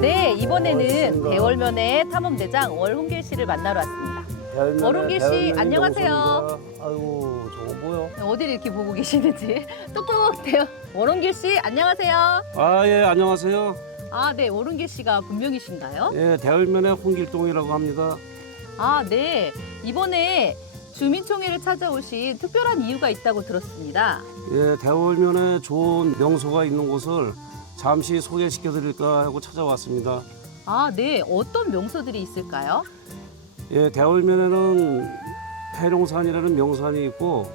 네, 이번에는. 대월면의 탐험대장 월홍길 씨를 만나러 왔습니다. 대열면에 어른길 씨, 안녕하세요. 아이고 저거 뭐요? 어디를 이렇게 보고 계시는지 똑똑 대요. 월홍길 씨, 안녕하세요. 아, 예, 안녕하세요. 아, 네, 월홍길 씨가 본명이신가요? 예, 대열면의 홍길동이라고 합니다. 아, 네. 이번에 주민총회를 찾아오신 특별한 이유가 있다고 들었습니다. 예, 대월면에 좋은 명소가 있는 곳을 잠시 소개시켜 드릴까 하고 찾아왔습니다. 아, 네. 어떤 명소들이 있을까요? 예, 대월면에는 해룡산이라는 명산이 있고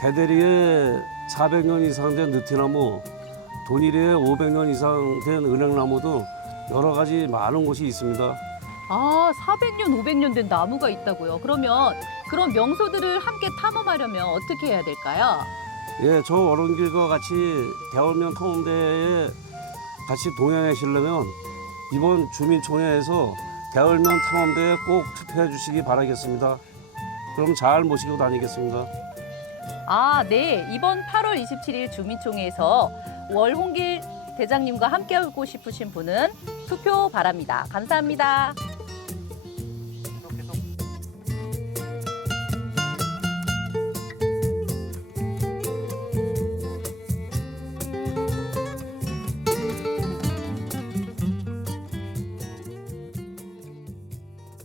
대대리에 400년 이상 된 느티나무, 돈이리에 500년 이상 된 은행나무도 여러 가지 많은 곳이 있습니다. 아, 400년, 500년 된 나무가 있다고요. 그러면 그런 명소들을 함께 탐험하려면 어떻게 해야 될까요? 예, 저 어른길과 같이 대월면 탐험대에 같이 동행하시려면 이번 주민총회에서 대월면 탐험대에 꼭 투표해 주시기 바라겠습니다. 그럼 잘 모시고 다니겠습니다. 아, 네. 이번 8월 27일 주민총회에서 월홍길 대장님과 함께하고 싶으신 분은 투표 바랍니다. 감사합니다.